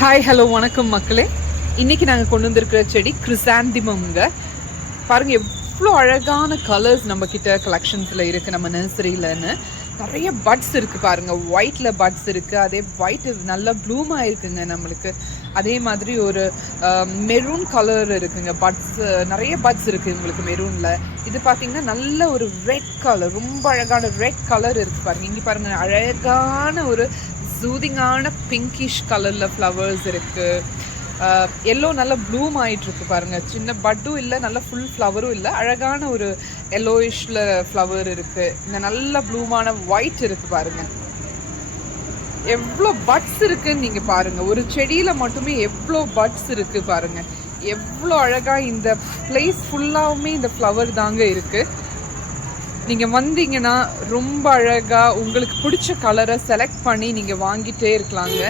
Hi hello வணக்கம் மக்களே. இன்னைக்கு நாங்கள் கொண்டு வந்திருக்கிற செடி கிறிசாந்திமம்ங்க. பாருங்க எவ்வளோ அழகான கலர்ஸ் நம்ம கிட்ட கலெக்ஷன்ஸில் இருக்குது. நம்ம நர்சரியிலன்னு நிறைய பட்ஸ் இருக்குது பாருங்க. ஒயிட்டில் பட்ஸ் இருக்குது, அதே ஒயிட் நல்லா ப்ளூமாக இருக்குங்க நம்மளுக்கு. அதே மாதிரி ஒரு மெரூன் கலர் இருக்குங்க. பட்ஸ் நிறைய பட்ஸ் இருக்குது உங்களுக்கு மெரூனில். இது பார்த்தீங்கன்னா நல்ல ஒரு ரெட் கலர், ரொம்ப அழகான ரெட் கலர் இருக்குது பாருங்க. இங்கே பாருங்க அழகான ஒரு சூதிங்கான பிங்கிஷ் கலரில் ஃப்ளவர்ஸ் இருக்குது. எல்லோ நல்லா ப்ளூம் ஆகிட்டுருக்கு பாருங்கள். சின்ன பட்டும் இல்லை, நல்லா ஃபுல் ஃப்ளவரும் இல்லை, அழகான ஒரு எல்லோயிஷில் ஃப்ளவர் இருக்குது. இந்த நல்ல ப்ளூமான ஒயிட் இருக்குது பாருங்கள். எவ்வளோ பட்ஸ் இருக்குன்னு நீங்கள் பாருங்கள். ஒரு செடியில் மட்டுமே எவ்வளோ பட்ஸ் இருக்குது பாருங்கள். எவ்வளோ அழகாக இந்த பிளேஸ் ஃபுல்லாகவுமே இந்த ஃப்ளவர் தாங்க இருக்குது. நீங்கள் வந்தீங்கன்னா ரொம்ப அழகாக உங்களுக்கு பிடிச்ச கலரை செலக்ட் பண்ணி நீங்கள் வாங்கிட்டே இருக்கலாங்க.